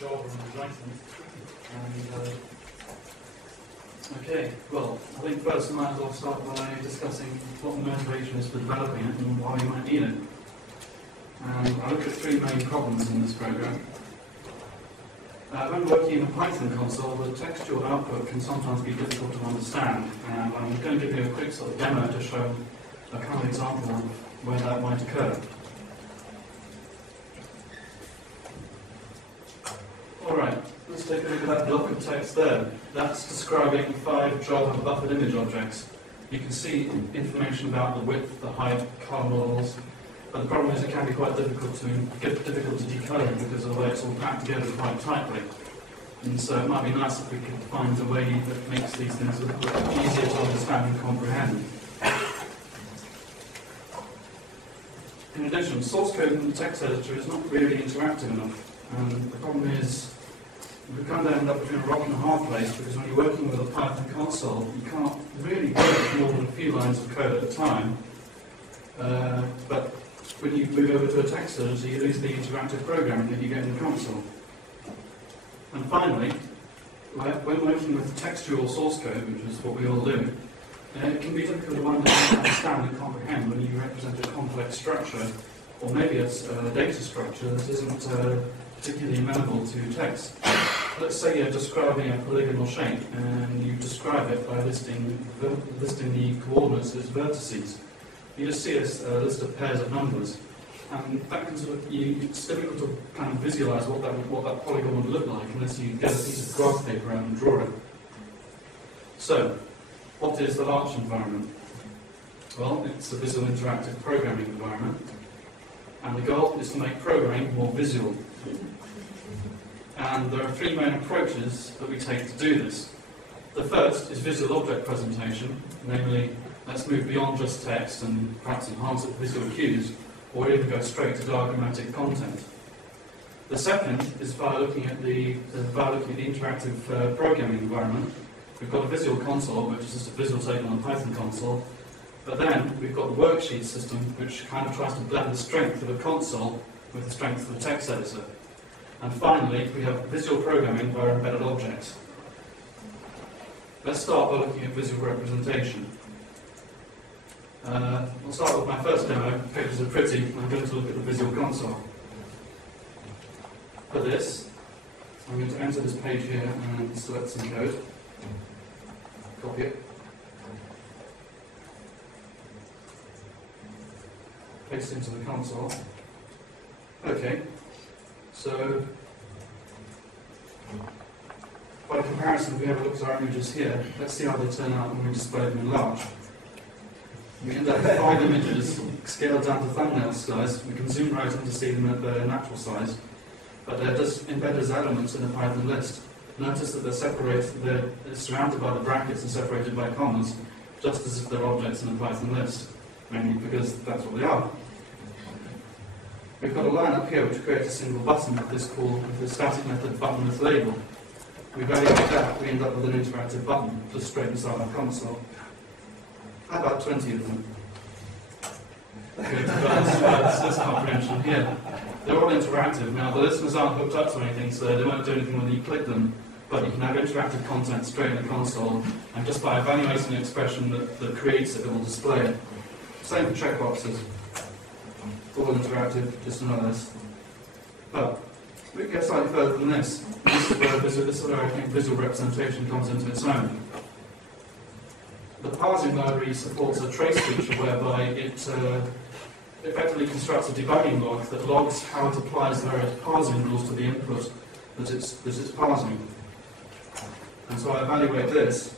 job of writing. And, okay, well, I think first I might as well start by discussing what the motivation is for developing it and why you might need it. I look at three main problems in this program. When working in a Python console, the textual output can sometimes be difficult to understand, and I'm going to give you a quick sort of demo to show a kind of example of where that might occur. Alright, let's take a look at that block of text there. That's describing 5 Java buffered image objects. You can see information about the width, the height, color models, but the problem is it can be quite difficult to decode because of the way it's all packed together quite tightly. And so it might be nice if we could find a way that makes these things look easier to understand and comprehend. In addition, source code in the text editor is not really interactive enough. And the problem is we kind of end up between a rock and a hard place because when you're working with a Python console, you can't really work more than a few lines of code at a time. But when you move over to a text editor, you lose the interactive programming that you get in the console. And finally, when working with textual source code, which is what we all do, it can be difficult to understand and comprehend when you represent a complex structure, or maybe it's a data structure that isn't particularly amenable to text. Let's say you're describing a polygonal shape, and you describe it by listing the coordinates as vertices. You just see a list of pairs of numbers, and that can sort of, it's difficult to kind of visualize what that polygon would look like unless you get a piece of graph paper out and draw it. So, what is the Larch environment? Well, it's a visual interactive programming environment, and the goal is to make programming more visual. And there are 3 main approaches that we take to do this. The first is visual object presentation, namely, let's move beyond just text and perhaps enhance it with visual cues, or even go straight to diagrammatic content. The second is by looking at the interactive programming environment. We've got a visual console, which is just a visual table on a Python console, but then we've got the worksheet system, which kind of tries to blend the strength of a console with the strength of a text editor. And finally, we have visual programming via embedded objects. Let's start by looking at visual representation. I'll start with my first demo. Pictures are pretty. I'm going to look at the visual console. For this, I'm going to enter this page here and select some code. Copy it. Paste it into the console. Okay. So, by comparison, if we have a look at our images here, let's see how they turn out when we display them in large. We end up with 5 images scaled down to thumbnail size. We can zoom right in to see them at their natural size, but they're just embedded as elements in a Python list. Notice that they're separated, they're surrounded by the brackets and separated by commas, just as if they're objects in a Python list, mainly because that's what they are. We've got a line up here which creates a single button with the static method button with label. We evaluate that, we end up with an interactive button just straight inside our console. How about 20 of them? That's comprehension here. They're all interactive. Now, the listeners aren't hooked up to anything, so they won't do anything when you click them, but you can have interactive content straight in the console, and just by evaluating the expression that creates it, it will display it. Same for checkboxes. All interactive, just another list. But we can get slightly further than this. This is where I think visual representation comes into its own. The parsing library supports a trace feature whereby it effectively constructs a debugging log that logs how it applies various parsing rules to the input that it's parsing. And so I evaluate this.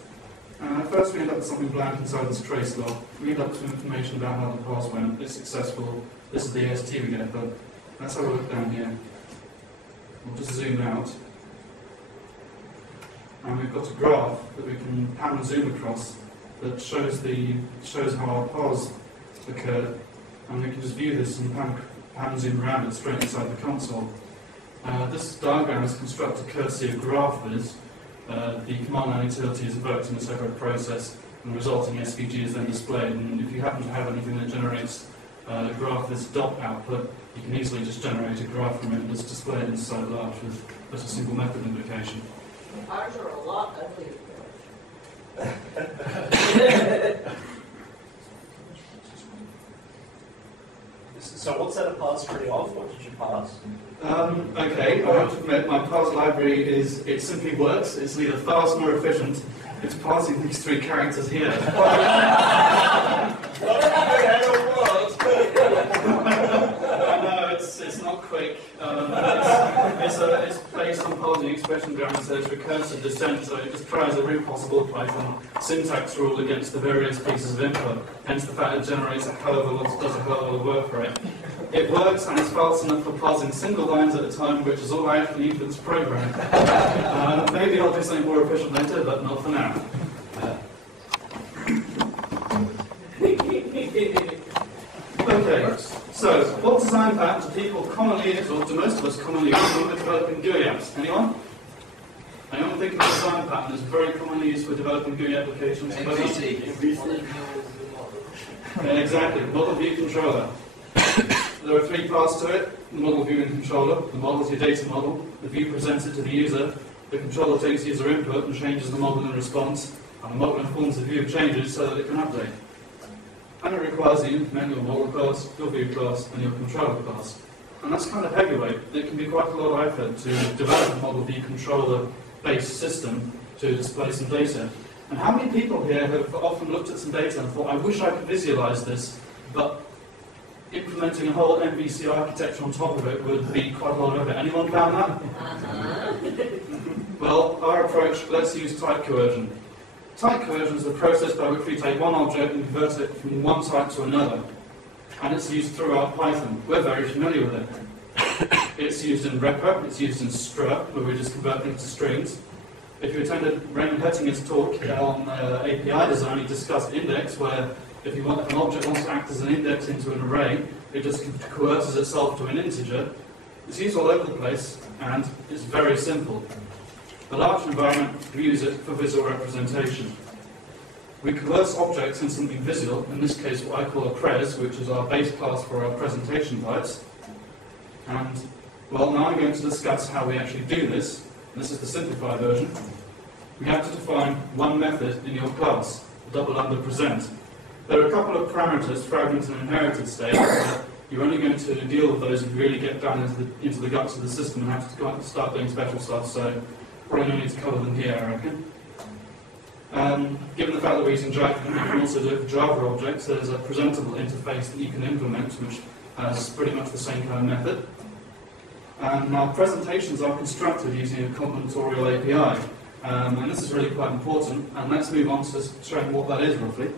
First we end up with something blank inside this trace log. We end up with some information about how the parse went. It's successful. This is the AST we get, but let's have a look down here. We'll just zoom out. And we've got a graph that we can pan and zoom across that shows how our parse occurred. And we can just view this and pan and zoom around it straight inside the console. This diagram is constructed courtesy of GraphViz. The command line utility is evoked in a separate process, and the resulting SVG is then displayed. And if you happen to have anything that generates GraphViz dot output, you can easily just generate a graph from it and just display it inside Larch with just a single method invocation. Ours are a lot uglier. So what set of parts are you off? What did you pass? Okay, I have to admit my parse library it simply works. It's neither fast nor efficient. It's parsing these 3 characters here. It's not quick. It's based on Polish expression grammar, so it's recursive descent, so it just tries every possible Python syntax rule against the various pieces of input. Hence the fact it generates a hell of a lot, does a hell of a lot of work for it. It works and it's fast enough for parsing single lines at a time, which is all I actually need for this program. Maybe I'll do something more efficient later, but not for now. Okay, so what design patterns do people commonly use, or do most of us commonly use when we're developing GUI apps? Anyone? Anyone think of a design pattern is very commonly used for developing GUI applications? Yeah, exactly, model view controller. There are 3 parts to it: the model view and controller. The model is your data model. The view presents it to the user. The controller takes user input and changes the model in response. And the model informs the view of changes so that it can update. And it requires that you implement your model class, your view class, and your controller class. And that's kind of heavyweight. It can be quite a lot of effort to develop a model view controller-based system to display some data. And how many people here have often looked at some data and thought, I wish I could visualize this, but implementing a whole MVC architecture on top of it would be quite a lot of it. Anyone found that? Well, our approach, let's use type coercion. Type coercion is the process by which we take one object and convert it from one type to another. And it's used throughout Python. We're very familiar with it. It's used in repo, it's used in struct, where we just convert things to strings. If you attended Raymond Hettinger's talk on API design, he discussed index, where if an object wants to act as an index into an array, it just coerces itself to an integer. It's used all over the place, and it's very simple. The Larch environment, we use it for visual representation. We coerce objects in something visual, in this case what I call a pres, which is our base class for our presentation types. And, well, now I'm going to discuss how we actually do this. This is the simplified version. We have to define one method in your class, double under present. There are a couple of parameters, fragment and inherited state. You're only going to deal with those if you really get down into the guts of the system and have to start doing special stuff, so probably no need to cover them here, I reckon. Given the fact that we're using Java, you can also do it for Java objects. There's a presentable interface that you can implement, which has pretty much the same kind of method. Now, presentations are constructed using a combinatorial API, and this is really quite important. And let's move on to showing what that is roughly.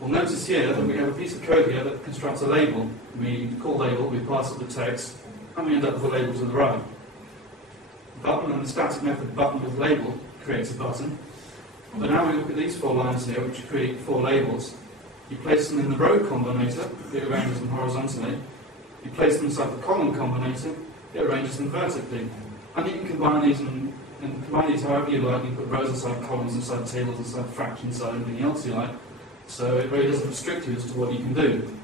We'll notice here that we have a piece of code here that constructs a label. We call label, we pass it the text, and we end up with a label to the right. Button and the static method button with label creates a button. But now we look at these 4 lines here, which create 4 labels. You place them in the row combinator, it arranges them horizontally. You place them inside the column combinator, it arranges them vertically. And you can combine these and combine these however you like. You put rows inside columns, inside tables, inside fractions, inside anything else you like. So it really doesn't restrict you as to what you can do.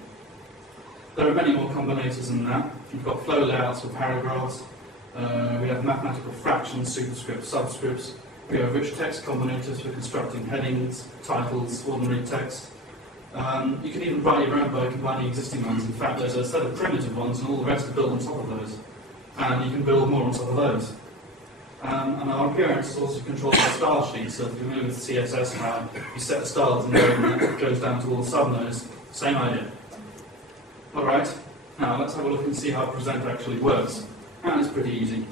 There are many more combinators than that. You've got flow layouts for paragraphs. We have mathematical fractions, superscripts, subscripts. We have rich text combinators for constructing headings, titles, ordinary text. You can even write your own by combining existing ones. In fact, there's a set of primitive ones and all the rest are built on top of those. And you can build more on top of those. And our appearance also controls the style sheet. So if you're familiar with CSS, how you set the styles and then it goes down to all the subnodes. Same idea. Alright, now let's have a look and see how present actually works. And it's pretty easy.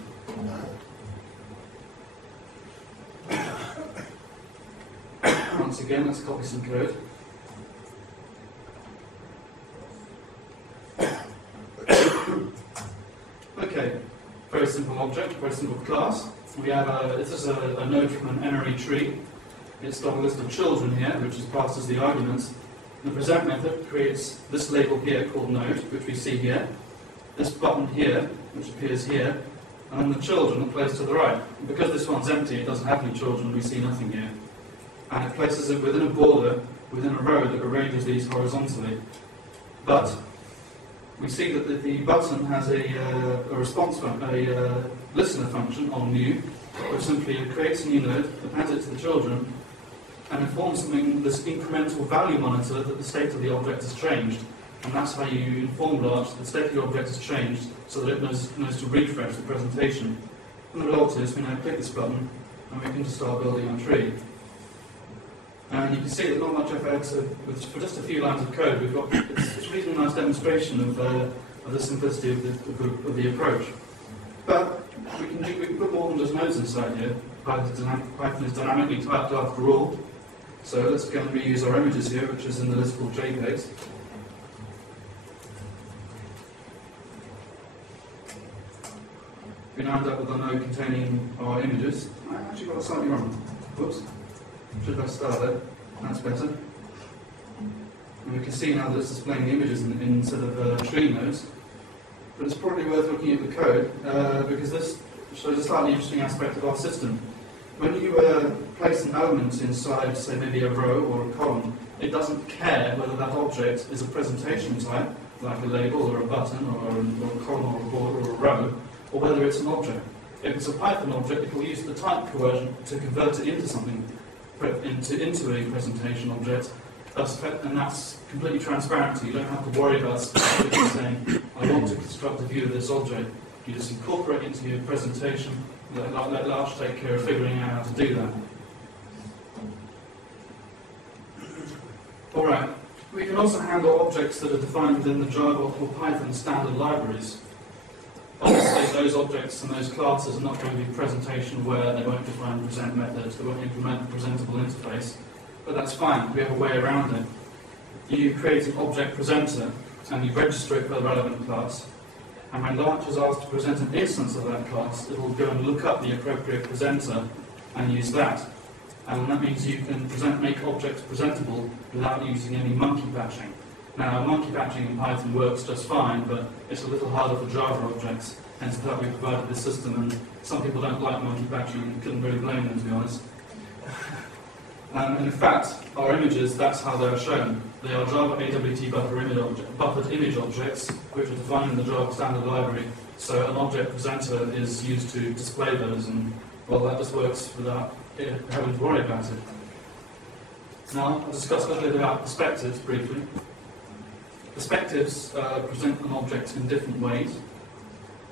Once again, let's copy some code. Okay, very simple object, very simple class. We have this is a node from an n-ary tree. It's got a list of children here, which is passed as the arguments. The present method creates this label here called node, which we see here. This button here, which appears here, and then the children are placed to the right. And because this one's empty, it doesn't have any children, we see nothing here. And it places it within a border, within a row that arranges these horizontally. But we see that the button has a listener function on new, which simply creates a new node, adds it to the children, and informs something, this incremental value monitor, that the state of the object has changed. And that's how you inform Larch that the state of the object has changed, so that it knows to refresh the presentation. And the result is we now click this button, and we can just start building our tree. And you can see that not much effort, for just a few lines of code, we've got it's a reasonably nice demonstration of the simplicity of the approach. But we can put more than just nodes inside here. Python is dynamically typed after all. So let's go and reuse our images here, which is in the list called JPEGs. We now end up with a node containing our images. I actually got it slightly wrong. Whoops. Should have started there. That's better. And we can see now that it's displaying the images instead of tree nodes. But it's probably worth looking at the code, because this shows a slightly interesting aspect of our system. When you place an element inside, say, maybe a row or a column, it doesn't care whether that object is a presentation type, like a label or a button or a column or a border or a row, or whether it's an object. If it's a Python object, it will use the type conversion to convert it into something, into a presentation object, and that's completely transparent to you. You don't have to worry about specifically saying, I want to construct a view of this object. You just incorporate it into your presentation, let Larch take care of figuring out how to do that. Alright, we can also handle objects that are defined within the Java or Python standard libraries. Obviously, those objects and those classes are not going to be presentation aware, they won't define present methods, they won't implement a presentable interface, but that's fine, we have a way around it. You create an object presenter, and you register it for the relevant class, and when Larch is asked to present an instance of that class, it will go and look up the appropriate presenter and use that. And that means you can make objects presentable without using any monkey patching. Now, monkey patching in Python works just fine, but it's a little harder for Java objects, hence that we provided this system, and some people don't like monkey patching, and couldn't really blame them, to be honest. And in fact, our images, that's how they're shown. They are Java AWT buffered image objects, which are defined in the Java standard library. So an object presenter is used to display those, and well, that just works without having to worry about it. Now, I'll discuss a little bit about perspectives briefly. Perspectives present an object in different ways.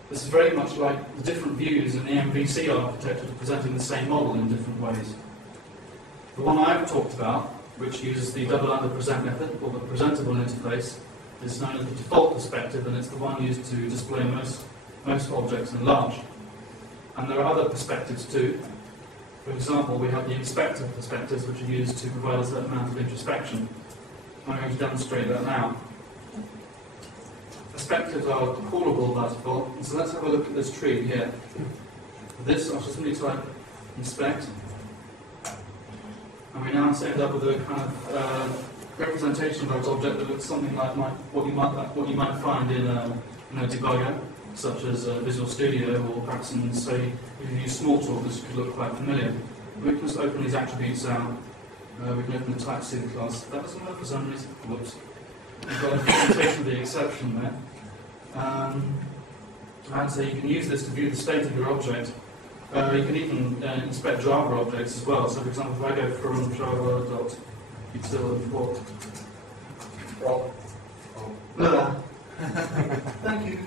This is very much like the different views in the MVC architecture presenting the same model in different ways. The one I've talked about, which uses the double-under-present method, or the presentable interface, is known as the default perspective, and it's the one used to display most objects in Larch. And there are other perspectives too. For example, we have the inspector perspectives, which are used to provide a certain amount of introspection. I'm going to demonstrate that now. Perspectives are callable by default, and so let's have a look at this tree here. For this, I'll just simply type inspect, and we now end up with a kind of representation of that object that looks something like what you might find in a debugger, such as Visual Studio, or perhaps in, say, if you use Smalltalk, this could look quite familiar. We can just open these attributes out. We can open the type C class. That doesn't work for some reason. Whoops. We've got a presentation of the exception there. And so you can use this to view the state of your object. You can even inspect Java objects as well. So, for example, if I go from java.util import. Thank you.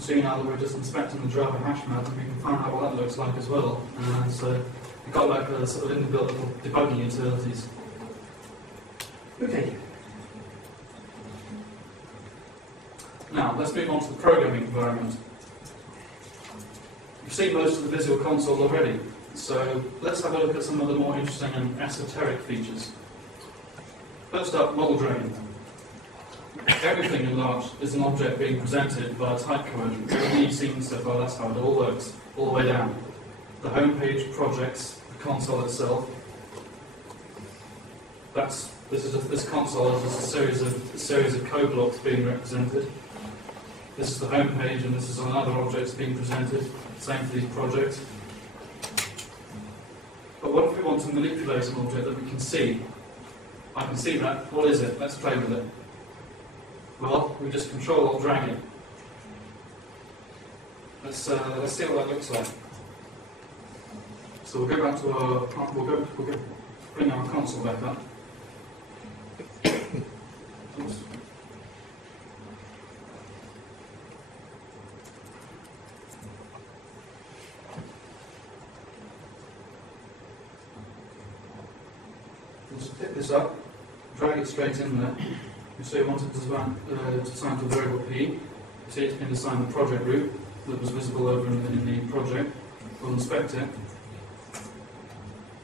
So now that we're just inspecting the Java hash map, we can find out what that looks like as well. So we've got like a sort of inbuilt little debugging utilities. Okay. Now let's move on to the programming environment. You've seen most of the Visual Console already, so let's have a look at some of the more interesting and esoteric features. First up, model draining. Everything in Larch is an object being presented via type conversion. Everything you've seen so far, that's how it all works, all the way down. The home page, projects, the console itself. This console is just a series of code blocks being represented. This is the home page, and this is another object being presented. Same for these projects. But what if we want to manipulate an object that we can see? I can see that. What is it? Let's play with it. Well, we just control or drag it. Let's see what that looks like. So we'll go back to our, we'll bring our console back up. Oops. We'll just pick this up, drag it straight in there. You say you want it to assign to variable P. You see it's been assigned the project root that was visible over in the project. We'll inspect it.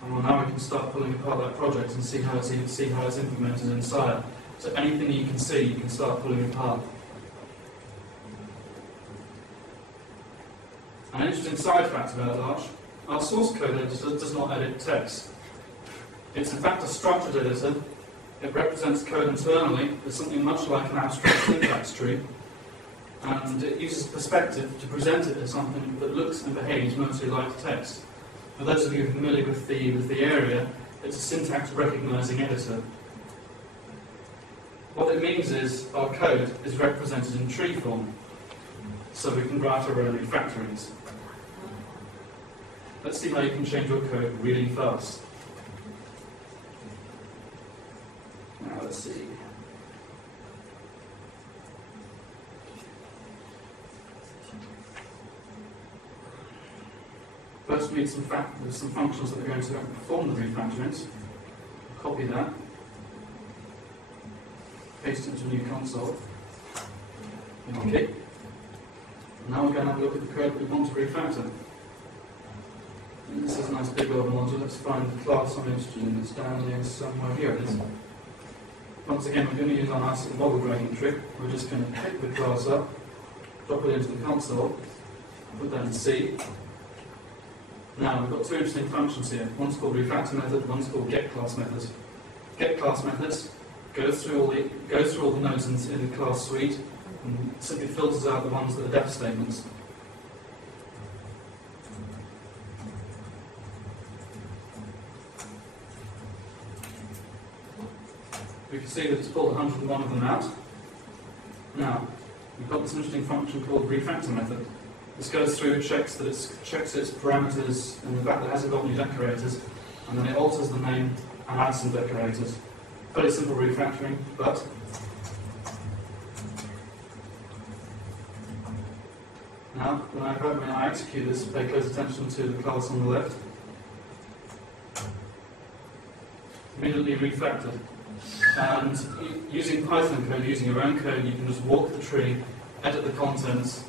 And well, now we can start pulling apart that project and see how it's implemented inside. So anything you can see, you can start pulling apart. An interesting side fact about Arch, our source code editor does not edit text. It's in fact a structured editor. It represents code internally as something much like an abstract syntax tree, and it uses perspective to present it as something that looks and behaves mostly like text. For those of you familiar with the area, it's a syntax recognizing editor. What it means is our code is represented in tree form, so we can write our own refactorings. Let's see how you can change your code really fast. Now let's see. First we need some functions that are going to perform the refactorings. Copy that. Paste it into a new console. Okay. Now we're going to have a look at the code that we want to refactor. And this is a nice big old module. Let's find the class I'm interested in. It's down here somewhere. Here it is. Once again, we're going to use our nice little model dragging trick. We're just going to pick the class up, drop it into the console, put that in C. Now, we've got two interesting functions here. One's called refactor method, one's called getClass methods. GetClass methods goes through all the nodes in the class suite and simply filters out the ones that are def statements. We can see that it's pulled 101 of them out. Now, we've got this interesting function called refactor method. This goes through and checks its parameters and the fact that it hasn't got any decorators, and then it alters the name and adds some decorators. Very simple refactoring, but now when I execute this, pay close attention to the class on the left. Immediately refactored. And using Python code, using your own code, you can just walk the tree, edit the contents,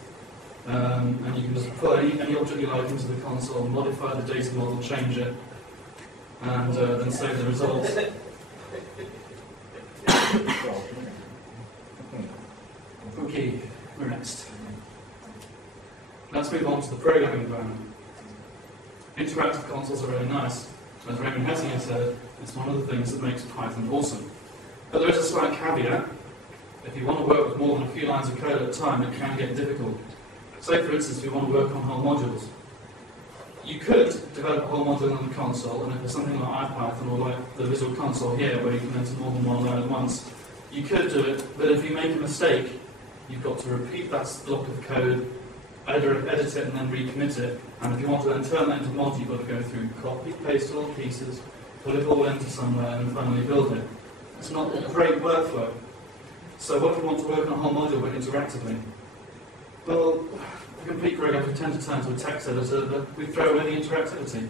and you can just put any object you like into the console, modify the data model, change it, and then save the results. Okay, we're next. Let's move on to the programming environment. Interactive consoles are really nice. As Raymond Hessinger said, it's one of the things that makes Python awesome. But there is a slight caveat. If you want to work with more than a few lines of code at a time, it can get difficult. Say, for instance, you want to work on whole modules. You could develop a whole module on the console, and if it's something like EuroPython or like the Visual Console here, where you can enter more than one line at once, you could do it, but if you make a mistake, you've got to repeat that block of code, edit it, and then recommit it. And if you want to then turn that into a module, you've got to go through, copy, paste all the pieces, put it all into somewhere, and finally build it. It's not a great workflow. So what if we want to work on a whole module but interactively? Well, the complete program would tend to turn to a text editor, but we throw away the interactivity.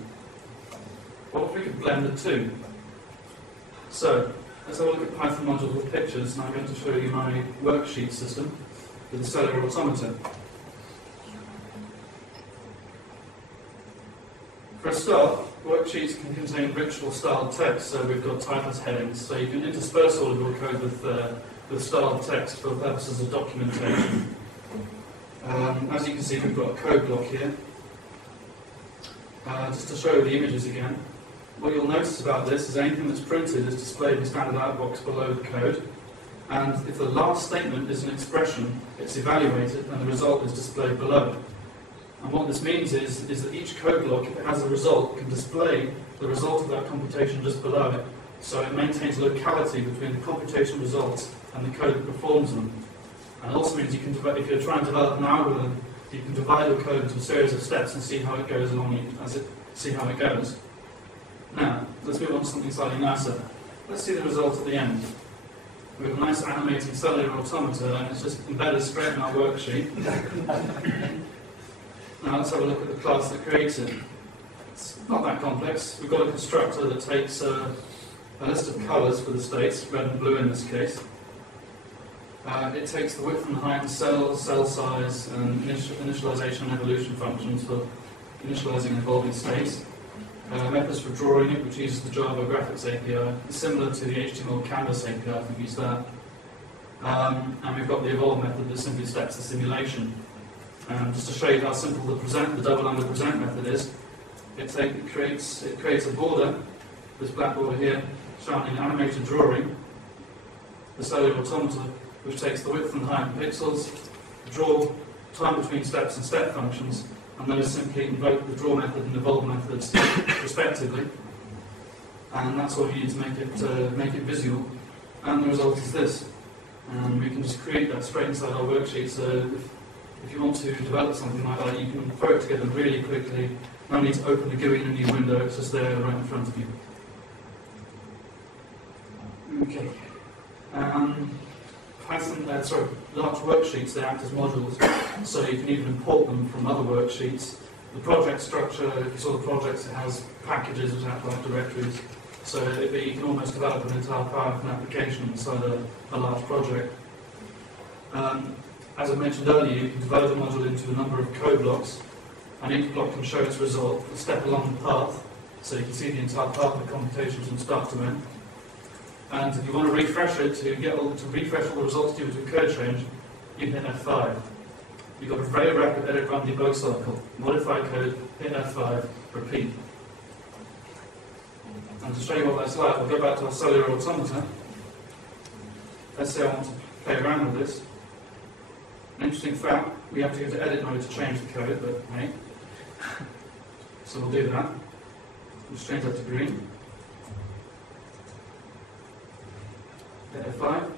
What if we could blend the two? So, let's have a look at Python modules with pictures, and I'm going to show you my worksheet system with the cellular automata. For a start, worksheets can contain rich or styled text, so we've got type as headings, so you can intersperse all of your code with styled text for purposes of documentation. As you can see, we've got a code block here. Just to show you the images again, what you'll notice about this is anything that's printed is displayed in the standard outbox below the code. And if the last statement is an expression, it's evaluated and the result is displayed below. And what this means is that each code block, if it has a result, can display the result of that computation just below it. So it maintains locality between the computation results and the code that performs them. And it also means you can, if you're trying to develop an algorithm, you can divide your code into a series of steps and see how it goes along, see how it goes. Now, let's move on to something slightly nicer. Let's see the result at the end. We have a nice animating cellular automata, and it's just embedded straight in our worksheet. Now let's have a look at the class that creates it. It's not that complex. We've got a constructor that takes a list of colours for the states, red and blue in this case. It takes the width and height, cell size, and initialization and evolution functions for initializing and evolving states. Methods for drawing it, which uses the Java graphics API, similar to the HTML canvas API, if we use that. And we've got the evolve method that simply steps the simulation. Just to show you how simple the double under present method is, it creates a border, this black border here, showing an animated drawing, the cellular automata, which takes the width and height in pixels, draw time between steps and step functions, and those simply invoke the draw method and evolve methods respectively. And that's all you need to make it visual. And the result is this. And we can just create that straight inside our worksheet. So if you want to develop something like that, you can throw it together really quickly. No need to open the GUI in a new window, it's just there right in front of you. Okay. Large worksheets, they act as modules, so you can even import them from other worksheets. The project structure, if you saw the projects, it has packages which act like directories, so you can almost develop an entire Python application inside a large project. As I mentioned earlier, you can divide the module into a number of code blocks, and each block can show its result, a step along the path, so you can see the entire path of the computation from start to end. And if you want to refresh it, to refresh all the results due to a code change, you can hit F5. You've got a very rapid edit run debug cycle. Modify code, hit F5, repeat. And to show you what that's like, we'll go back to our cellular automata. Let's say I want to play around with this. An interesting fact, we have to go to edit mode to change the code, but hey. So we'll do that. We'll change that to green. F5.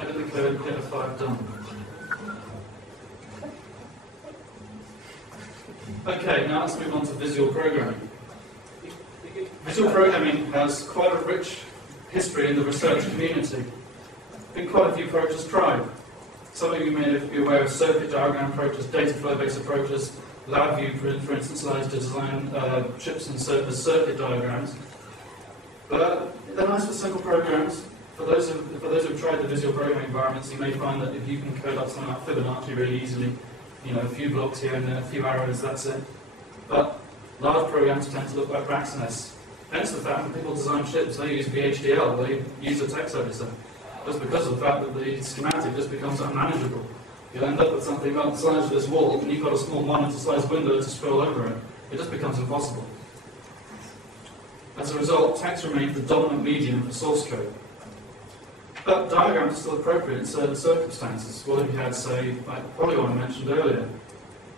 Edit the code, hit F5, done. Okay, now let's move on to visual programming. Visual programming has quite a rich history in the research community. Been quite a few approaches tried. Some of you may be aware of circuit diagram approaches, data flow-based approaches. LabVIEW, for instance, allows you to design chips and circuit diagrams. But they're nice for simple programs. For those who've tried the visual programming environments, you may find that if you can code up something like Fibonacci really easily, a few blocks here and there, a few arrows, that's it. But large programs tend to look like rat's nests. Hence the fact that people design chips, they use VHDL, they use a text editor. Just because of the fact that the schematic just becomes unmanageable. You'll end up with something about the size of this wall, and you've got a small monitor-sized window to scroll over it. It just becomes impossible. As a result, text remains the dominant medium for source code. But diagrams are still appropriate in certain circumstances. What if you had, say, like the polygon I mentioned earlier?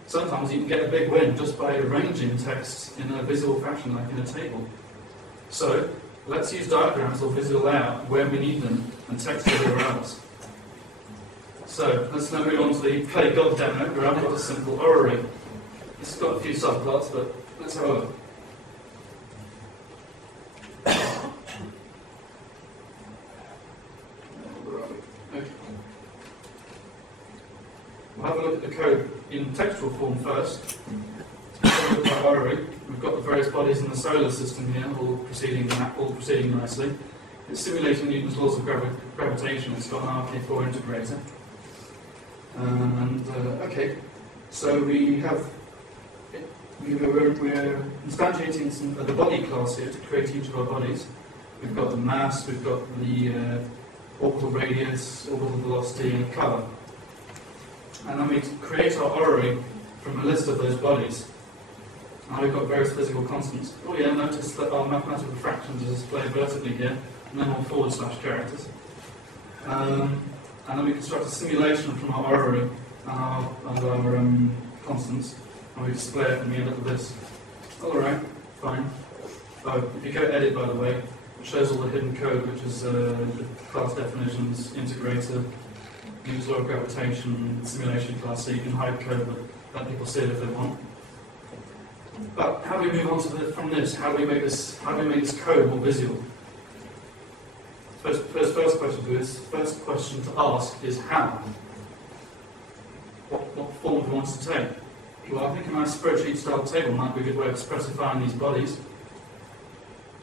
Sometimes you can get a big win just by arranging text in a visual fashion, like in a table. So, let's use diagrams or visual layout where we need them, and text everywhere else. So, let's now move on to the Play God demo, where I've got a simple orrery. It's got a few subplots, but let's have a look. We'll have a look at the code in textual form first. Look at our orrery. We've got the various bodies in the solar system here, all proceeding nicely. It's simulating Newton's laws of gravitation. It's got an RK4 integrator. Okay, so we're instantiating the body class here to create each of our bodies. We've got the mass, we've got the orbital radius, orbital velocity, and colour. And then we create our orrery from a list of those bodies. Now we've got various physical constants. Oh yeah, notice that our mathematical fractions are displayed vertically here, and then more forward slash characters. And then we construct a simulation from our orrery and our constants, and we display it, and we end up with this. Alright, fine. Oh, if you go edit, by the way, it shows all the hidden code, which is class definitions, integrator, use law of gravitation, simulation class, so you can hide code, but let people see it if they want. But how do we move on to from this? How do we make this code more visual? First question to ask is how? What form do we want it to take? Well, I think a nice spreadsheet-style table might be a good way of specifying these bodies.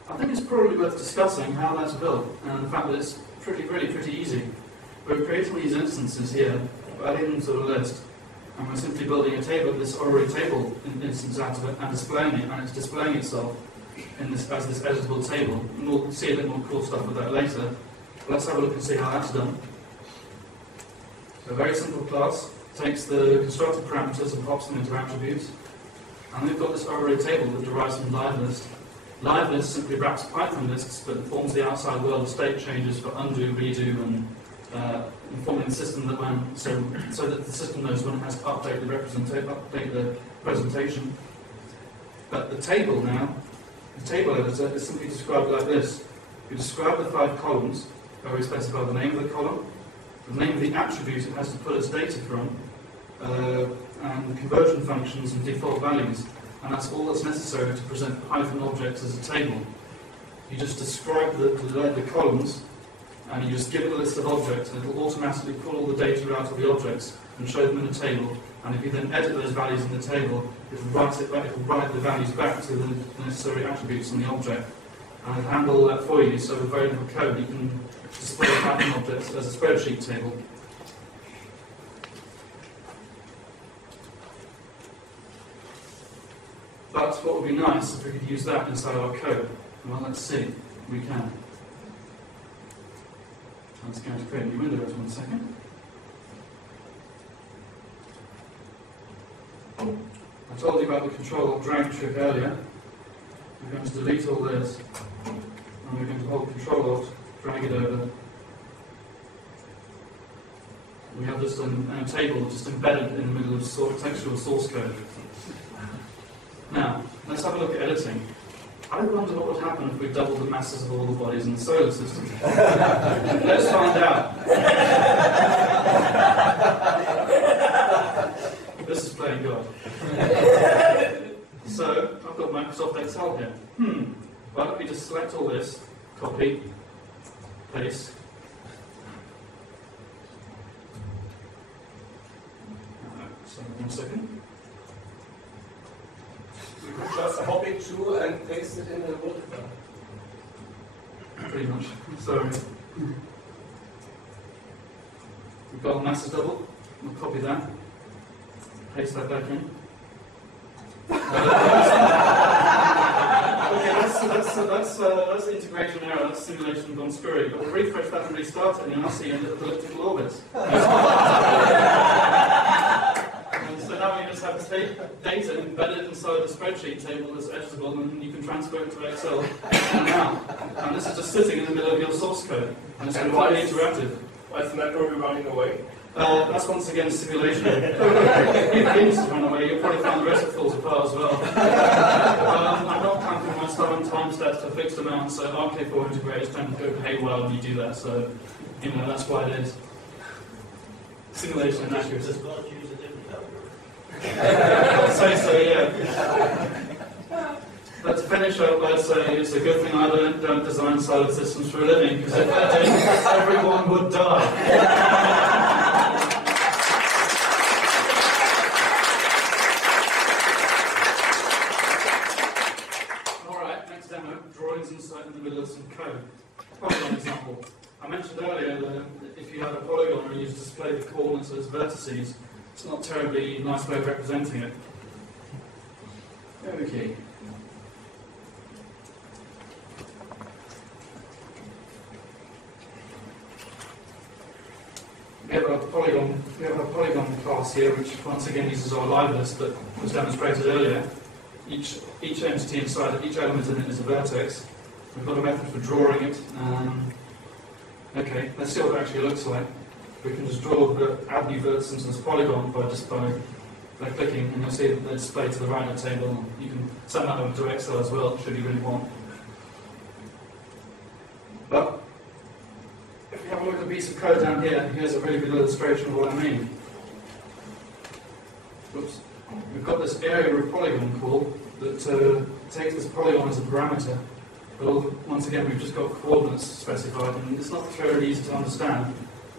I think it's probably worth discussing how that's built, and the fact that it's really pretty easy. We're creating these instances here, adding them to the list, and we're simply building a table, this orrery table instance out of it, and displaying it, and it's displaying itself in this as this editable table. And we'll see a bit more cool stuff with that later. But let's have a look and see how that's done. So a very simple class takes the constructed parameters and pops them into attributes. And we've got this orrery table that derives from live list. Live list simply wraps Python lists, but informs the outside world of state changes for undo, redo, and informing the system that when so that the system knows when it has to update the presentation. But the table now, the table editor is simply described like this. You describe the 5 columns, where we specify the name of the column, the name of the attribute it has to put its data from, and the conversion functions and default values. And that's all that's necessary to present Python objects as a table. You just describe the columns, and you just give it a list of objects, and it will automatically pull all the data out of the objects and show them in a table. And if you then edit those values in the table, it will write the values back to the necessary attributes in the object. And it'll handle all that for you, so with very little code you can display Python objects as a spreadsheet table. But what would be nice if we could use that inside our code. Well, let's see. We can. I'm just going to create a new window in 1 second. I told you about the control drag trick earlier. We're going to delete all this, and we're going to hold Control Alt, drag it over. We have just a table just embedded in the middle of textual source code. Now, let's have a look at editing. I wonder what would happen if we doubled the masses of all the bodies in the solar system. Let's find out. This is playing God. So, I've got Microsoft Excel here. Why don't we just select all this, copy, paste. So, 1 second. Just copy to and paste it in the Word file. Pretty much. So we've got a masses double. We'll copy that, paste that back in. Okay, that's integration error. That's simulation gone screwy. But we'll refresh that and restart it, and you'll see in the elliptical orbits. So now you just have data embedded inside a spreadsheet table that's editable, and you can transfer it to Excel now. And this is just sitting in the middle of your source code, and it's completely interactive. Why is the network running away? That's once again simulation. If things run away, you'll probably find the rest of it falls apart as well. I'm not counting my stubborn time steps to a fixed amount, so RK4 integrators tend to go haywire when you do that, so that's why it is. Simulation and accuracy. I'd say so, yeah. But to finish up, I'd say it's a good thing I don't design solar systems for a living, because if I did, everyone would die. Alright, next demo, drawings inside in the middle of some code. Polygon example. I mentioned earlier that if you have a polygon and you display the coordinates as vertices, it's not a terribly nice way of representing it. Okay. We have a polygon class here, which once again uses our live list that was demonstrated earlier. each entity inside it, each element in it is a vertex. We've got a method for drawing it. Okay, let's see what it actually looks like. We can just add new vertex into this polygon by clicking, and you'll see that they're displayed to the right of the table. You can send that over to Excel as well, should you really want. But if you have a look at a piece of code down here, here's a really good illustration of what I mean. Oops. We've got this area of polygon call that takes this polygon as a parameter. But once again, we've just got coordinates specified, and it's not very easy to understand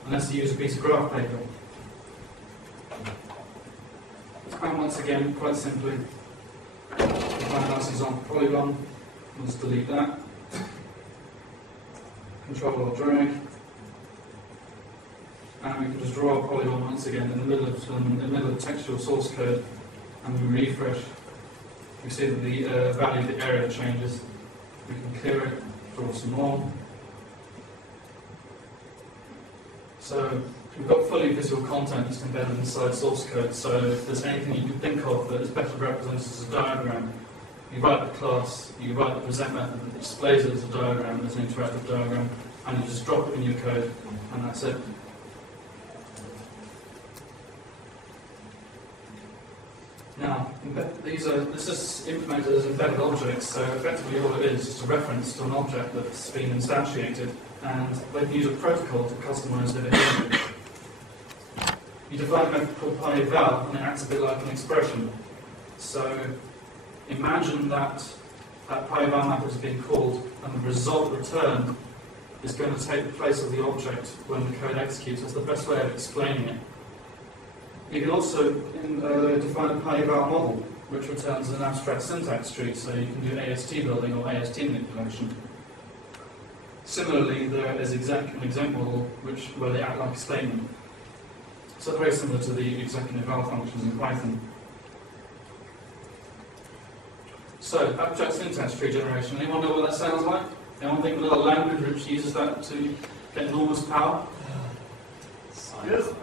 unless you use a piece of graph paper. And once again, quite simply, we find a nice example polygon. We'll just delete that. Control or drag. And we can just draw a polygon once again in the middle of the textual source code, and we refresh. We see that the value of the area changes. We can clear it, draw some more. So we've got fully visual content that's embedded inside source code, so if there's anything you can think of that is better represented as a diagram, you write the class, you write the present method that displays it as a diagram, as an interactive diagram, and you just drop it in your code, and that's it. Now, this is implemented as embedded objects, so effectively all it is just a reference to an object that's been instantiated, and they can use a protocol to customize their behavior. You define a method called pyeval, and it acts a bit like an expression. So imagine that pyeval method is being called, and the result returned is going to take the place of the object when the code executes. That's the best way of explaining it. You can also define a pyeval model, which returns an abstract syntax tree, so you can do AST building or AST manipulation. Similarly, there is an exec model where they act like a statement. So very similar to the exec and eval functions in Python. So, abstract syntax tree generation. Anyone know what that sounds like? Anyone think of another language which uses that to get enormous power? Yes.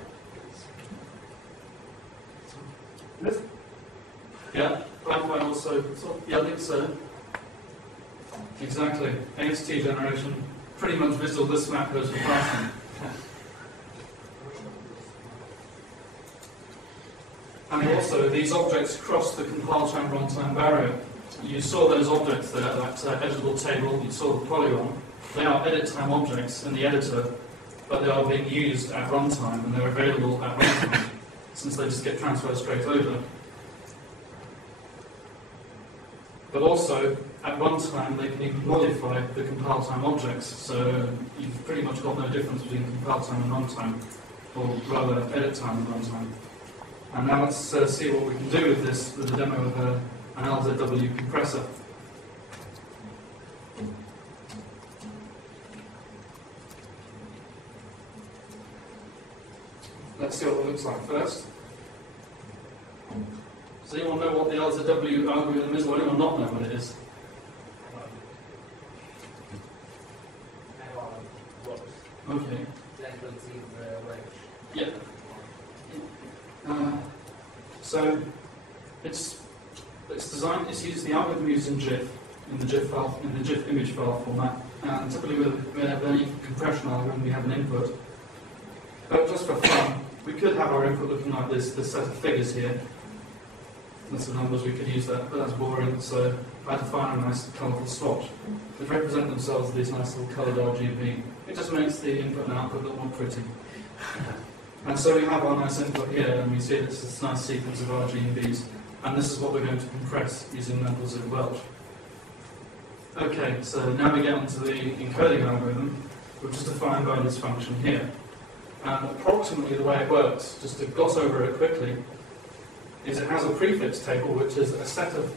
Yes. Yeah, Python also. Yeah, I think so. Exactly. AST generation. Pretty much visual this map goes for Python. And also, these objects cross the compile time runtime barrier. You saw those objects there, that editable table, you saw the polygon. They are edit time objects in the editor, but they are being used at runtime, and they're available at runtime, since they just get transferred straight over. But also, at runtime, they can even modify the compile time objects, so you've pretty much got no difference between compile time and runtime, or rather, edit time and runtime. And now let's see what we can do with this, with a demo of an LZW compressor. Let's see what it looks like first. Does anyone know what the LZW algorithm is, or anyone not know what it is? Okay. Yeah. So it's designed. It's used the algorithm used in GIF, in the GIF image file format. And typically, with any compression algorithm, we have an input. But just for fun, we could have our input looking like this set of figures here. Lots of numbers, we could use that, but that's boring. So I define a nice colourful swatch that represent themselves as these nice little coloured RGB. It just makes the input and output look more pretty. And so we have our nice input here, and we see this nice sequence of RGBs, and this is what we're going to compress using methods of Welch. Okay, so now we get onto the encoding algorithm, which is defined by this function here. And approximately the way it works, just to gloss over it quickly, is it has a prefix table, which is a set of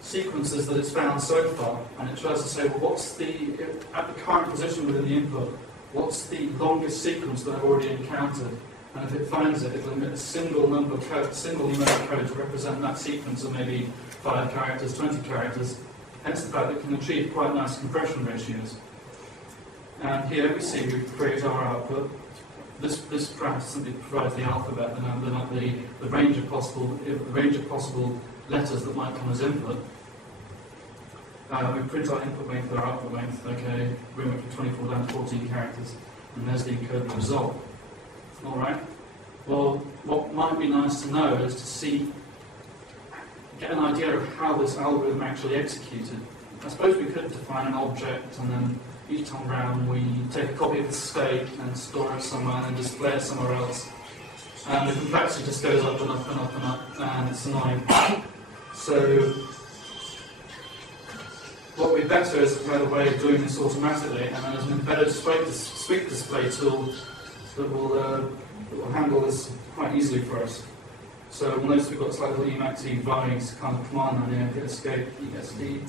sequences that it's found so far, and it tries to say, well, what's at the current position within the input, what's the longest sequence that I've already encountered? And if it finds it, it'll emit a single numeric code to represent that sequence of maybe 5 characters, 20 characters. Hence the fact that it can achieve quite nice compression ratios. And here we see we create our output. This parameter simply provides the alphabet, the range of possible letters that might come as input. We print our input length or our output length, okay, bring it from 24 down to 14 characters, and there's the encoded result. Alright? Well, what might be nice to know is to get an idea of how this algorithm actually executed. I suppose we could define an object, and then each time round we take a copy of the state and store it somewhere and then display it somewhere else. And the complexity just goes up and up and up and up, and it's annoying. So what would be better is to have a way of doing this automatically, and there's an embedded sweep display tool that will handle this quite easily for us. So we'll notice we've got this like little Emacs values kind of command line here, hit escape, ESD.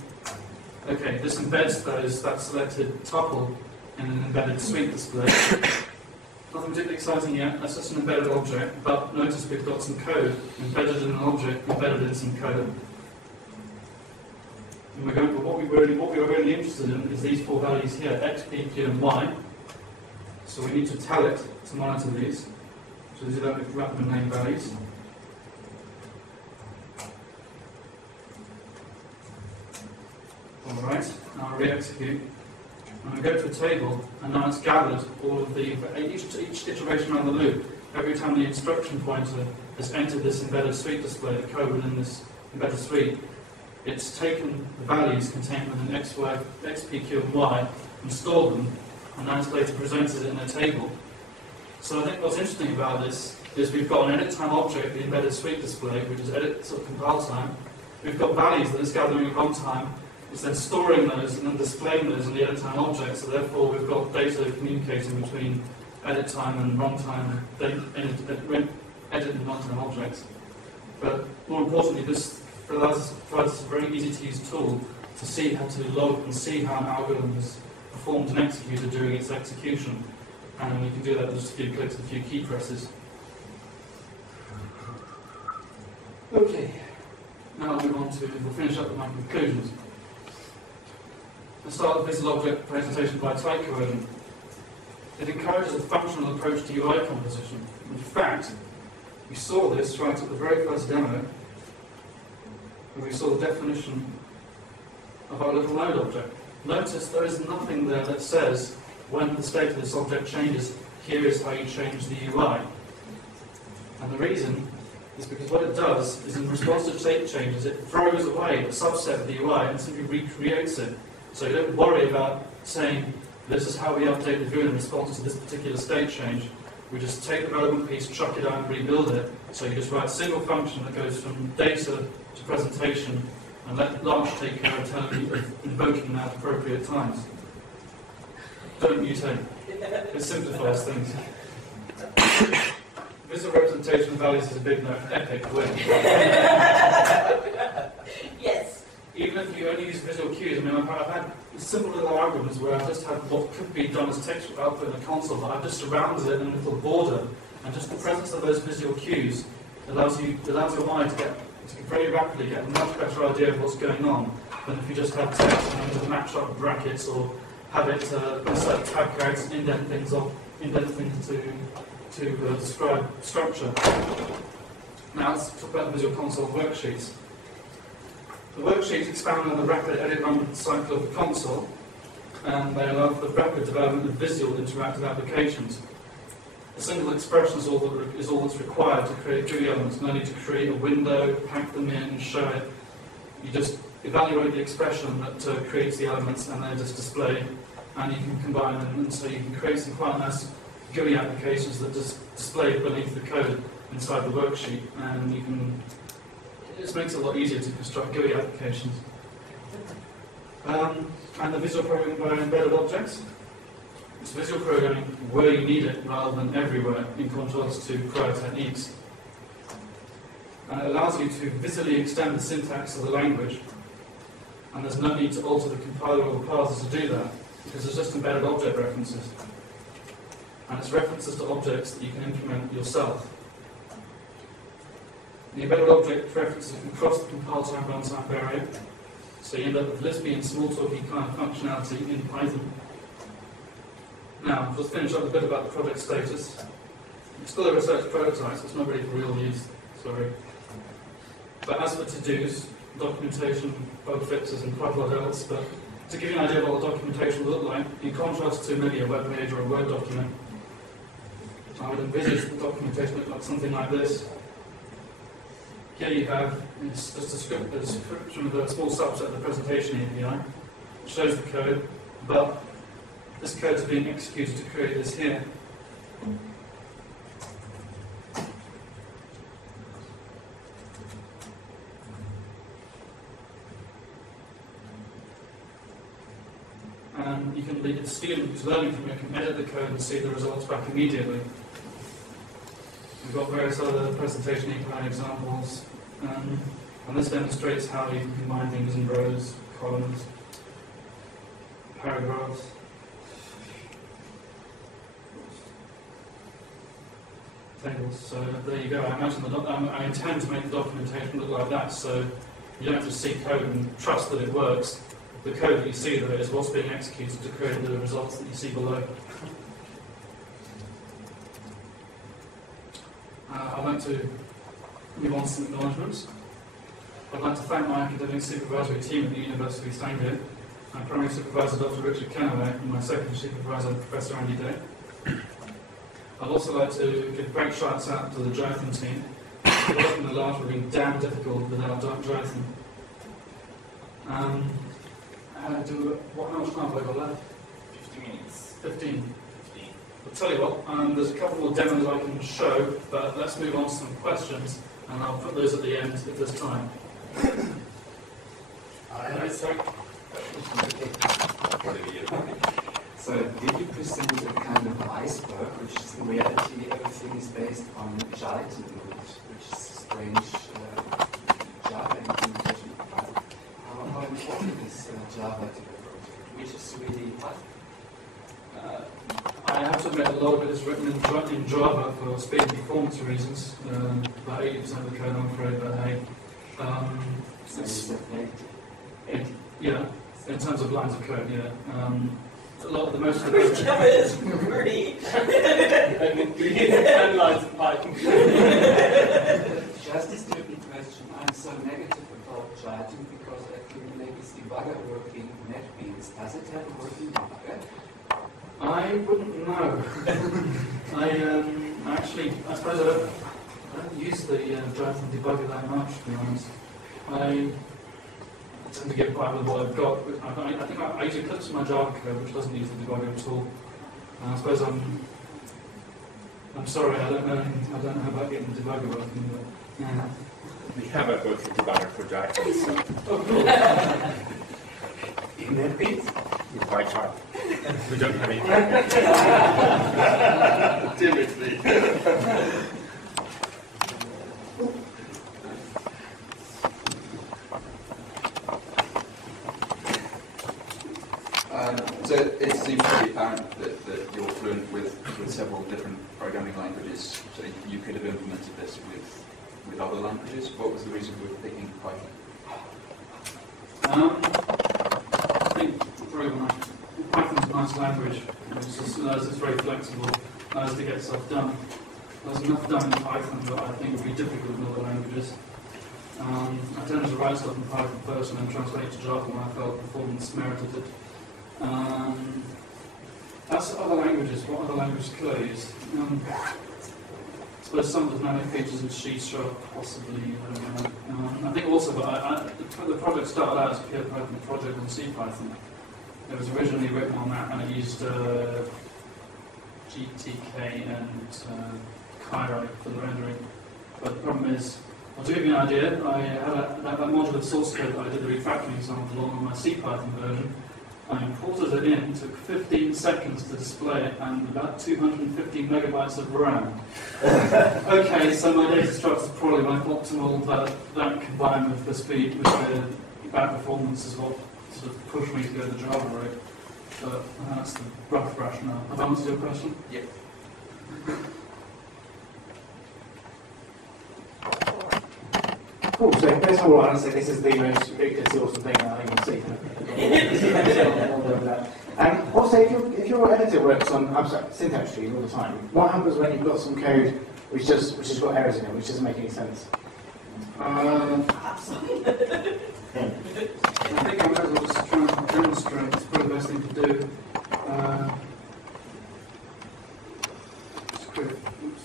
Okay, this embeds that selected tuple in an embedded sweep display. Nothing particularly exciting yet, that's just an embedded object, but notice we've got some code embedded in an object, embedded in some code. And what we are really interested in is these four values here, x, p, q, and y. So we need to tell it to monitor these. So we do that with wrap them in name values. Alright, now I re-execute. And I go to a table, and now it's gathered all of each iteration around the loop. Every time the instruction pointer has entered this embedded sweep display, the code within this embedded sweep, it's taken the values contained within x, y, x, p, q, and y, and stored them, and now it's later presented in a table. So I think what's interesting about this is we've got an edit time object, the embedded sweep display, which is edit sort of compile time. We've got values that it's gathering at runtime. It's then storing those and then displaying those in the edit time object, so therefore we've got data communicating between edit time and runtime, edit and runtime objects. But more importantly, this provides us a very easy to use tool to see how to log and see how an algorithm is performed and executed during its execution. And you can do that with just a few clicks and a few key presses. Okay, now I'll move on to, we'll finish up with my conclusions. Let's start the visual object presentation by type coercion. It encourages a functional approach to UI composition. In fact, we saw this right at the very first demo, where we saw the definition of our little node object. Notice there is nothing there that says, when the state of this object changes, here is how you change the UI. And the reason is because what it does is, in response to state changes, it throws away a subset of the UI and simply recreates it. So you don't worry about saying, this is how we update the view in response to this particular state change. We just take the relevant piece, chuck it out, and rebuild it. So you just write a single function that goes from data to presentation, and let Large take care of invoking that at appropriate times. Don't mutate. It simplifies things. Visual representation of values is a big no, epic win. Yes. Even if you only use visual cues, I mean, I've had simple little algorithms where I've just had what could be done as textual output in a console, but I've just surrounded it in a little border, and just the presence of those visual cues allows your mind to very rapidly get a much better idea of what's going on than if you just have text and then match up brackets or have it insert tab characters, indent things to describe structure. Now let's talk about the Visual Console worksheets. The worksheets expand on the rapid edit run cycle of the console, and they allow for the rapid development of visual interactive applications. A single expression is all that's required to create GUI elements. No need to create a window, pack them in, show it. You just evaluate the expression that creates the elements, and they're just displayed, and you can combine them, and so you can create some quite nice GUI applications that just display beneath the code inside the worksheet, and it just makes it a lot easier to construct GUI applications. And the visual programming by embedded objects. It's visual programming where you need it rather than everywhere, in contrast to prior techniques. And it allows you to visually extend the syntax of the language, and there's no need to alter the compiler or the parsers to do that, because it's just embedded object references. And it's references to objects that you can implement yourself. The embedded object references can cross the compile time runtime barrier, so you end up with Lisp-y and small-talky kind of functionality in Python. Now, let's finish up a bit about the project status. It's still a research prototype, so it's not ready for real use. Sorry. But as for to-dos, documentation, bug fixes, and quite a lot else, but to give you an idea of what the documentation will look like, in contrast to maybe a web page or a Word document, I would envisage the documentation look like something like this. Here you have, it's just a description of a small subset of the presentation API. It shows the code, but this code is being executed to create this here. And you can, the student who's learning from it can edit the code and see the results back immediately. We've got various other presentation API examples, and this demonstrates how you can combine things in rows, columns, paragraphs. Tables. So there you go. I imagine I intend to make the documentation look like that, so you don't have to see code and trust that it works. The code that you see there is what's being executed to create the results that you see below. I'd like to move on to some acknowledgements. I'd like to thank my academic supervisory team at the University of Stanford, my primary supervisor Dr. Richard Kenaway, and my secondary supervisor Professor Andy Day. I'd also like to give great shouts out to the Geoffrey team. Working in the lab would have been damn difficult without Geoffrey. How much time have I got left? 50 minutes. 15. I'll tell you what, there's a couple more demos I can show, but let's move on to some questions, and I'll put those at the end if there's time. So, did you present a kind of iceberg, which is in reality everything is based on Python, which is a strange Java implementation of Python? How important is Java to the project, which is really Python? I have to admit a lot of it is written in Java for speed and performance reasons. About 80% of the code, I'm afraid, but hey. So is that 80? Yeah, in terms of lines of code, yeah. A lot of the most of the Java is pretty. And you need 10 lines of Python. Just a stupid question. I'm so negative about Java because I think maybe it's debugger working NetBeans. Does it have a working debugger? I wouldn't know. I suppose I don't use the Java debugger that much, to be honest. I tend to get by with what I've got. I think I use Eclipse in my Java code, which doesn't use the debugger at all. And I suppose I'm sorry, I don't know about getting the debugger working, but yeah. We have a working debugger for Java. Oh, cool. In NetBeans? It's quite hard. We don't have any. Timidly. So it seems pretty apparent that you're fluent with several different programming languages. So you could have implemented this with other languages. What was the reason for picking Python? I think Python's a nice language. It's very flexible. Allows to get stuff done. There's enough done in Python that I think would be difficult in other languages. I tended to write stuff in Python first and then translate it to Java when I felt performance merited it. As for other languages, what other languages could I use? I suppose some of the dynamic features in C# possibly, I don't know. I think also, the project started out as a pure Python project on CPython. It was originally written on that and it used GTK and Cairo for the rendering. But the problem is, to give you an idea, I had that module of source code that I did the refactoring example on my CPython version. I imported it in, it took 15 seconds to display it, and about 250 megabytes of RAM. Okay, so my data structure is probably not optimal, but that combined with the speed, with the bad performance, is what sort of pushed me to go the Java route. But that's the rough rationale. Have I answered your question? Yeah. Cool, so first of all, honestly, this is the most ridiculously awesome thing that I can see. Also, if your editor works on syntax trees all the time, what happens when you've got some code which has got errors in it, which doesn't make any sense? I think I might as well just try and demonstrate. It's probably the best thing to do. Oops.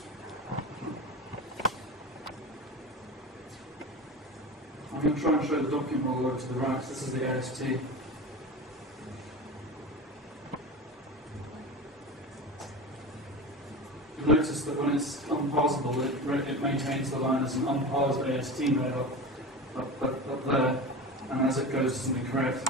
I'm going to try and show the document all over to the right. This is the AST. You'll notice that when it's unparsable, it maintains the line as an unparsed AST node up there, and as it goes to something correct.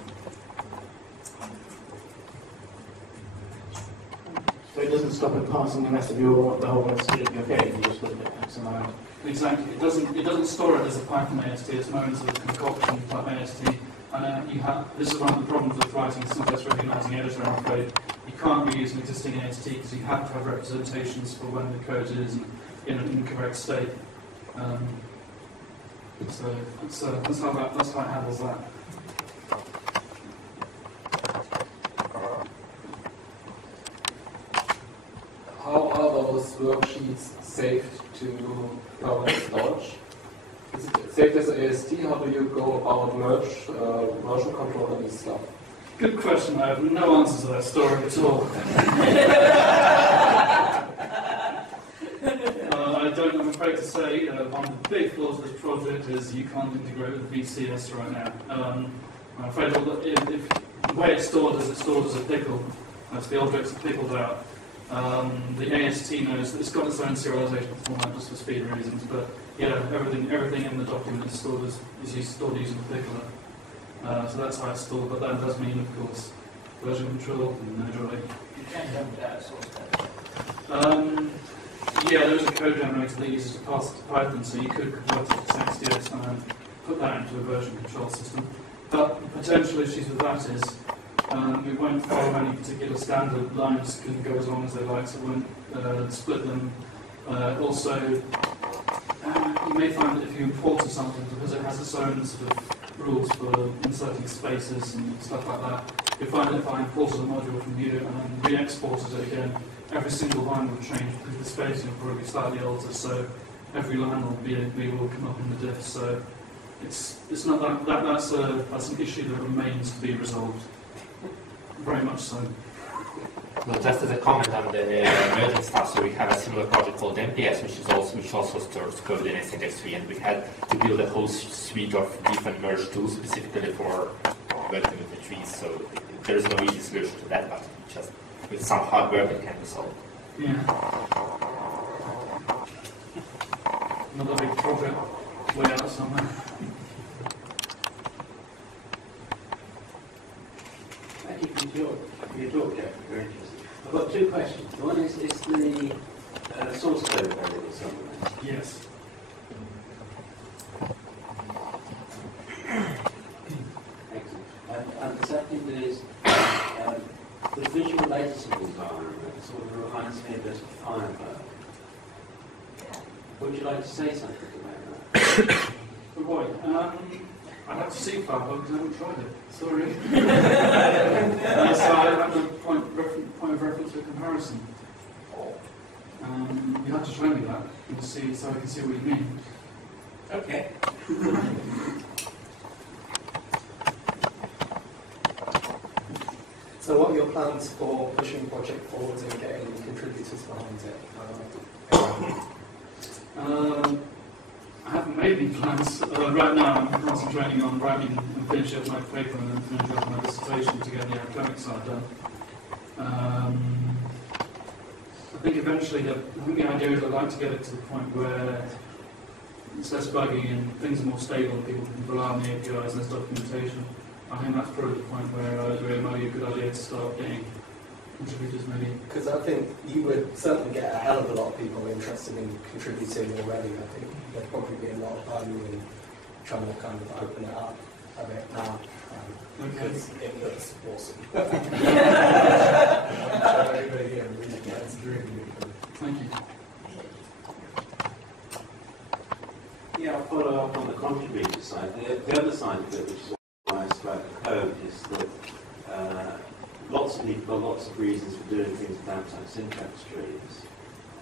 So it doesn't stop it passing the rest of the whole rest of your page, you just look at X amount. Exactly. It doesn't store it as a Python AST. It's known as a concoction type AST. And this is one of the problems with writing a syntax recognizing editor, I'm afraid. You can't reuse an existing AST because you have to have representations for when the code is in an incorrect state. So that's how it handles that. How are those worksheets saved to permanent storage? Is it saved as an AST? How do you go about version control and this stuff? Good question. I have no answer to that story at all. I'm afraid to say one of the big flaws of this project is you can't integrate with VCS right now. I'm afraid if the way it's stored is a pickle. As the objects are pickled out. The AST knows that it's got its own serialization format just for speed reasons, but yeah, everything in the document is stored using a pickler. So that's how it's stored, but that does mean, of course, version control and no joy. You can dump it out of source code. Yeah, there is a code generator that uses to pass it to Python, so you could convert it to XDS and put that into a version control system. But the potential issues with that is we won't follow any particular standard. Lines can go as long as they like, so we won't split them. Also, you may find that if you import something, because it has its own sort of rules for inserting spaces and stuff like that, you find that if I imported a module from you and then re-exported it again, every single line will change because the spacing will probably be slightly altered, so every line will come up in the diff. So it's not that's an issue that remains to be resolved. Very much so. Well, just as a comment on the merging stuff, so we have a similar project called MPS, which also stores code in SNX3, and we had to build a whole suite of different merge tools specifically for working with the trees. So there is no easy solution to that, but just with some hard work it can be solved. Yeah. Another big project way out somewhere. Thank you for your talk, Geoffrey. Very interesting. I've got two questions. One is the source code available somewhere? Yes. Excellent. And the second is the visual latency environment sort of reminds me a bit of Firebird. Would you like to say something about that? Oh boy. I'd have to see Firebird because I haven't tried it. Sorry. So I have a point of reference for comparison. You have to show me that and see, so I can see what you mean. Okay. So what are your plans for pushing the project forwards and getting contributors behind it? I haven't made any plans. Right now I'm concentrating on writing and finishing up my paper and then finishing up my dissertation to get the academic side done. I think eventually, the idea is I'd like to get it to the point where it's less buggy and things are more stable and people can rely on the APIs and there's documentation. I think that's probably the point where it might be a good idea to start getting contributors maybe. Because I think you would certainly get a hell of a lot of people interested in contributing already. I think there'd probably be a lot of value in trying to kind of open it up a bit now. Because it looks awesome. I'm sure everybody here really gets really good. Thank you. Yeah, I'll follow up on the contributor side. The other side of it, which is what I asked about the code, is that lots of people have lots of reasons for doing things without syntax trees.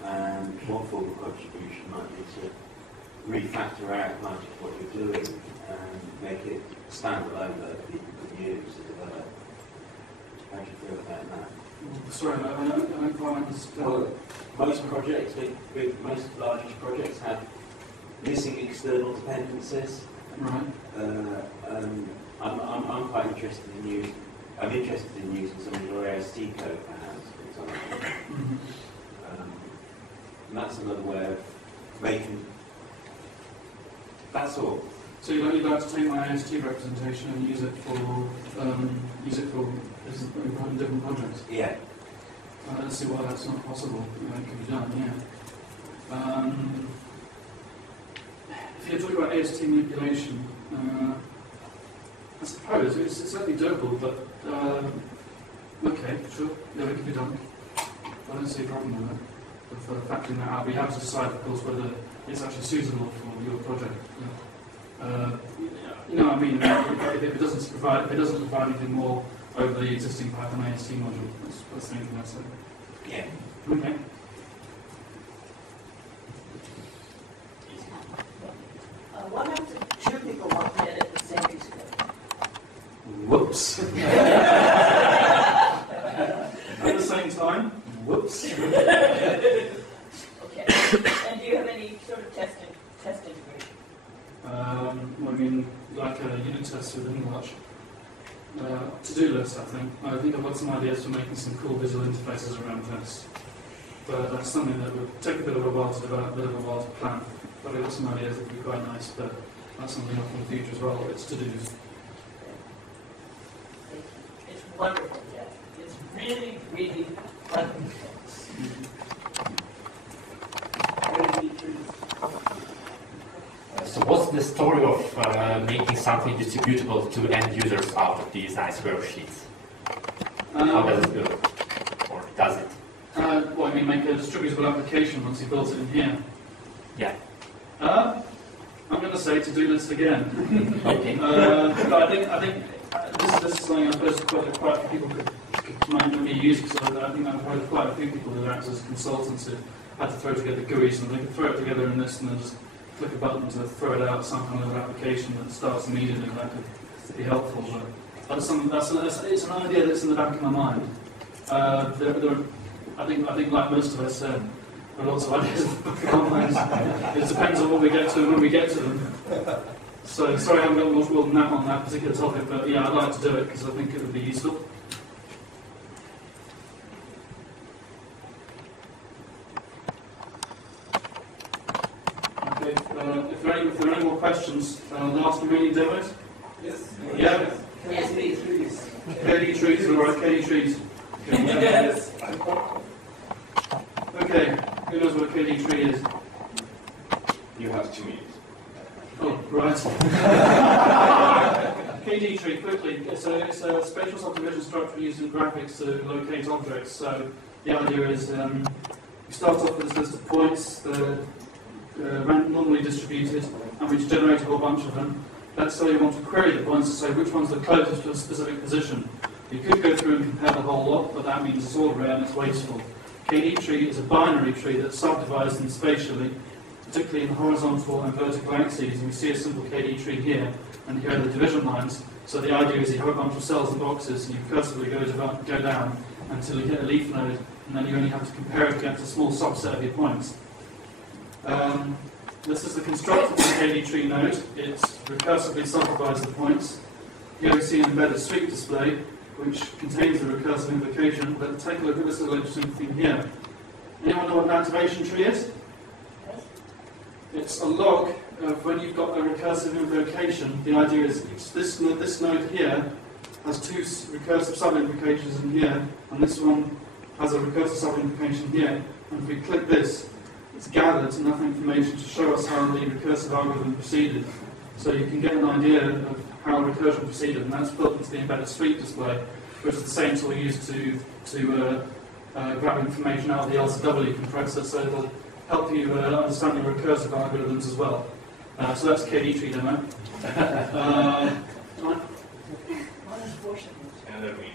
And one form of contribution might be to refactor out much of what you're doing and make it standalone that people can use to develop. How do you feel about that? Sorry, I don't quite understand. Well, most projects, most largest projects have missing external dependencies. Right. I'm quite interested in using. I'm interested in using some of your AST code, perhaps, for example. And that's another way of making. That's all. So you'd like to take my AST representation and use it for different projects? Yeah. Let's see why that's not possible. It can be done, yeah. If you're talking about AST manipulation, I suppose it's certainly doable, but okay, sure, yeah, it can be done. I don't see a problem with that. With factoring that out, we have to decide, of course, whether it's actually suitable for your project. You know what I mean? If it doesn't provide anything more over the existing Python AST module, that's the only thing I'd say. Yeah. Okay. What happens if two people want to edit the same piece of code? Whoops. At the same time? Whoops. Okay. And do you have any sort of test integration? Well, I mean, like a unit test with English. To-do list, I think. I think I've got some ideas for making some cool visual interfaces around this. But that's something that would take a bit of a while to develop, a bit of a while to plan. But I've got some ideas that would be quite nice, but that's something up in the future as well. It's to-dos. It's wonderful, Jeff. It's really, really fun. So what's the story of making something distributable to end users out of these nice worksheets? How does it go? Or does it? Well, I mean, make a distributable application once you build it in here. Yeah. I'm going to say to-do list again. Okay. But I think this is something I suppose quite a few people might be used, because I think I've heard quite a few people who act as consultants who had to throw together GUIs, and they could throw it together in this and then just click a button to throw it out some kind of application that starts immediately. That could be helpful. But it's an idea that's in the back of my mind. I think like most of us, there are lots of ideas in the back of our minds. It depends on what we get to and when we get to them. So sorry I haven't got much more than that on that particular topic, but yeah, I'd like to do it because I think it would be useful. Okay, if there are any more questions, the last remaining demos? Yes. Yeah? KD trees. KD trees, all right, KD trees. Okay, Yes. okay, who knows what a KD tree is? You have 2 minutes. Oh, right. KD tree, quickly. It's a spatial subdivision structure used in graphics to locate objects. So the idea is you start off with this list of points, they're normally distributed, and we generate a whole bunch of them. Let's say you want to query the points to say which one's the closest to a specific position. You could go through and compare the whole lot, but that means it's all array and it's wasteful. KD tree is a binary tree that's subdivides them spatially, particularly in horizontal and vertical axes. And we see a simple KD tree here, and here are the division lines. So the idea is you have a bunch of cells and boxes, and you cursively go down until you hit a leaf node, and then you only have to compare it against a small subset of your points. This is the construct of the KD tree node. It recursively subdivides the points. Here we see an embedded sweep display, which contains the recursive invocation. But take a look at this little interesting thing here. Anyone know what an activation tree is? It's a log of when you've got a recursive invocation. The idea is this node here has 2 recursive sub-invocations in here, and this one has a recursive sub-invocation here. And if we click this, it's gathered enough information to show us how the recursive algorithm proceeded. So you can get an idea of how recursion proceeded, and that's built into the embedded sweep display, which is the same tool used to grab information out of the LCW compressor, so it'll help you understand your recursive algorithms as well. So that's KD tree demo. Unfortunately. And then we